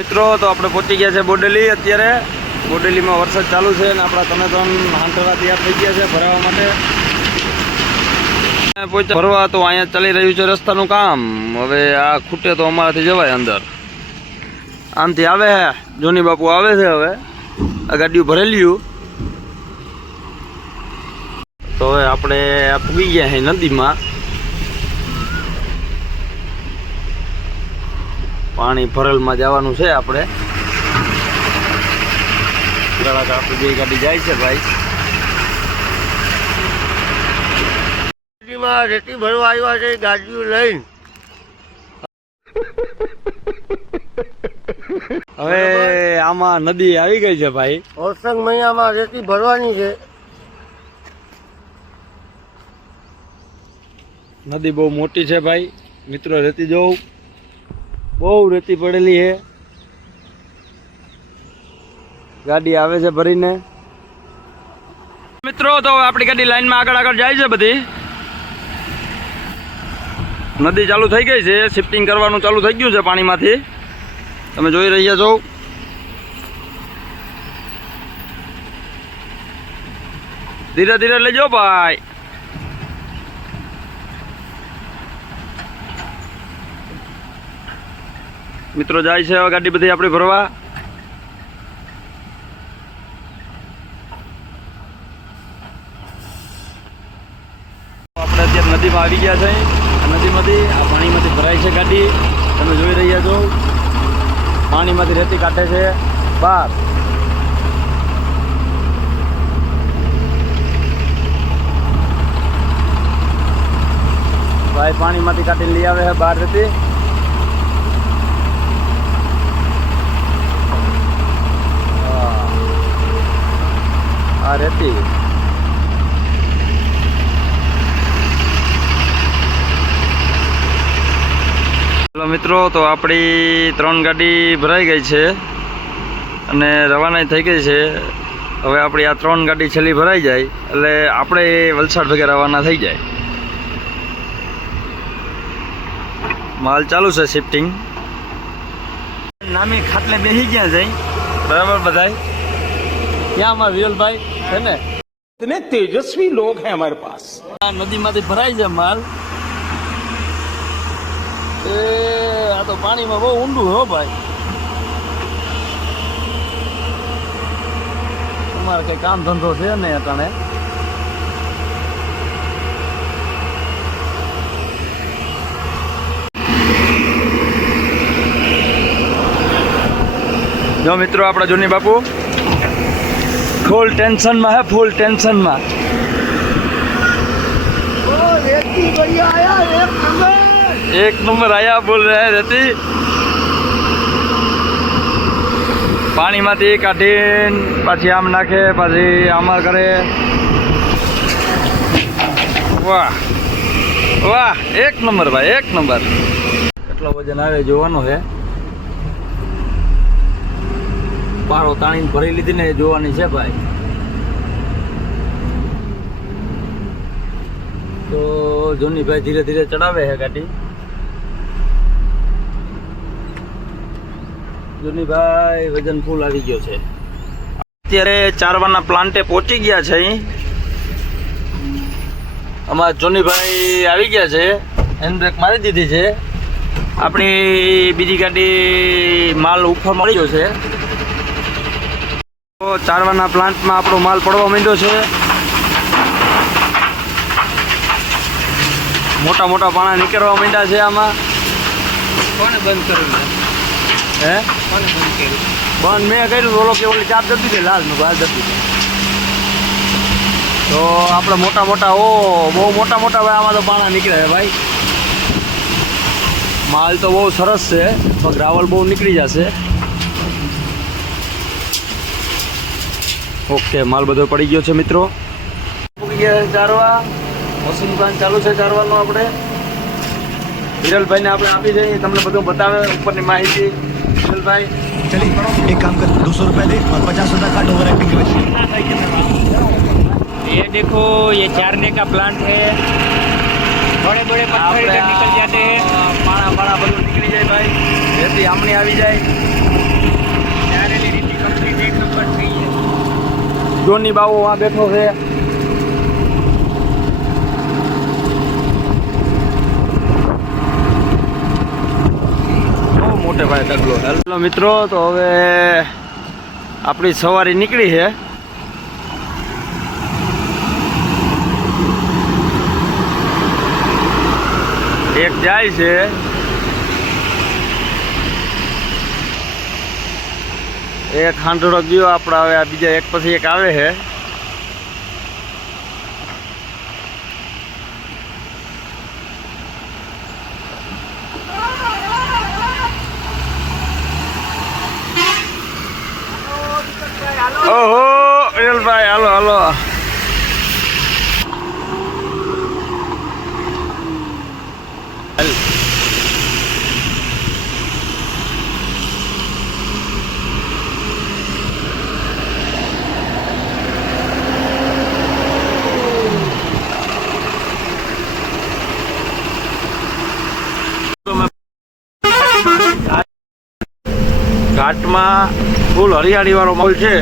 મિત્રો તો આપણે પહોંચી ગયા છે બોડેલી। અત્યારે બોડેલીમાં વરસાદ ચાલુ છે અને આપણા ત્રણે હાંઠરા તૈયાર થઈ ગયા છે ભરાવા માટે। ભરવા તો અહીંયા ચાલી રહ્યું છે રસ્તાનું કામ। હવે આ ખૂટે તો અમારાથી જવાય અંદર। આમથી આવે છે જોની બાપુ આવે છે। હવે આ ગાડીઓ ભરેલી તો હવે આપણે પૂગી ગયા છે નદીમાં। पानी भरेल में जवानुं छे आपणे। आपणी बे गाड़ी जाय छे भाई। रेती भरवा आव्या छे गाड़ीओ लईने। हवे आमां नदी आवी गई छे भाई। ओसंग महीनामां रेती भरवानी छे। नदी बहु मोटी छे भाई। मित्रों रेती जोव बहु रेती पड़ेली है। गाड़ी आवे छे भरीने। मित्रों तो आपणी गाड़ी लाइन में आगळ आगळ जाय छे बधी। नदी चालू थई गई छे। शिफ्टिंग करवानुं चालू थई गयुं छे पाणीमांथी। तमे जोई रह्या छो। धीरे धीरे लेजो भाई। मित्रों जाय छे गाड़ी बधी आपणी भरवा। आपणे अत्यारे नदीमां आवी गया छे। नदीमांथी आ पाणीमांथी भराय छे गाड़ी। तमे जोई रह्या छो। पाणीमांथी रेती काढे छे बहार। भाई पाणीमांथी काढीने लई आवे छे बहार रेती। रेती हेलो मित्रों तो अपनी 3 गाड़ी भराई गई है अने रवाना थई गई है। हवे अपनी आ 3 गाड़ी छेल्ली भराई जाए एटले आपणे वलसाड भेगा रवाना थई जाए। माल चालू है शिफ्टिंग। नामी खाटले बेही गया जाए बराबर बधाई। क्या हमारा रियल भाई है ने। इतने तेजस्वी लोग हैं हमारे पास। नदी मांथी भराई जाए माल। आ तो पानी में बहुत ऊंडू हो भाई। तुम्हारे कई काम धंधो छे ने अटाणे। जो मित्रों अपना जोनी बापू फूल टेंशन में है। फूल टेंशन में। रेती बढ़िया आया। एक नंबर आया बोल रहे हैं रेती। पानी में काढ़ीने पाछी आम नाखे पाछी आमा करे। वाह वाह एक नंबर भाई एक नंबर। કેટલો વજન આવે જોવાનો છે। पारो ताणी भरी लीधी ने जोवानी छे भाई। तो जोनी भाई धीरे धीरे चढ़ावे है गाड़ी। जोनी भाई वजन फूल आवी गयो छे। अत्यारे चारवाना प्लांटे पहोंची गया छे। अमारा जोनी भाई आवी गया छे। हैंड ब्रेक मारी दीधी छे। अपनी बीजी गाड़ी माल ऊपर मळी गयो छे। तो चारवाना प्लांट में आपणो माल पड़वा मांड्यो छे। मोटा मोटा पाणा निकळवा मांड्या छे। आमां कोने बंद कर्युं है? कोने बंद कर्युं? बंद मैं कर्युं। ओलो के ओली चाप दबी गई लाल में बाहर दबी गई। तो आपणे मोटा मोटा ओ बहु मोटा मोटा भाई आमां तो पाणा निकळे छे भाई। माल तो बहु सरस छे पण ग्रावल बहु निकળી जशे। ओके माल बधो पड़ी गयो छे मित्रों। चारवा मशीन प्लान चालू है चारवानो। आपणे हिरल भाई ने आपणे आपी दઈએ तमने बधुं बतावे उपरनी माहिती। हिरल भाई चलिए एक काम कर 200 रुपए दे और 50 रुपए काट ओवर एक्टिंग के वजह। ये देखो ये चारने का प्लांट है। बड़े बड़े पत्थर इधर निकल जाते हैं। पाणा पाणा बधुं निकली जाए भाई। रेती आमणी आवी जाए। જોની બાવો આ બેઠો છે. બહુ મોટે ભાઈ ઢગલો. હેલો મિત્રો, તો હવે આપણી સવારી નીકળી છે. એક જાય છે, એક હાંડોળો ગયો આપણા. હવે આ બીજા એક પછી એક આવે છે. ઓહો વિરલભાઈ, હાલો હાલો. ઘાટમાં ફૂલ હરિયાળી વાળો માહોલ છે.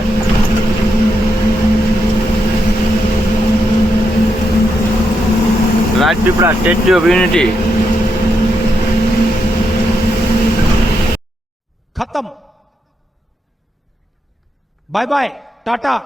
Rajpipla statue of unity. खत्म बाय बाय टाटा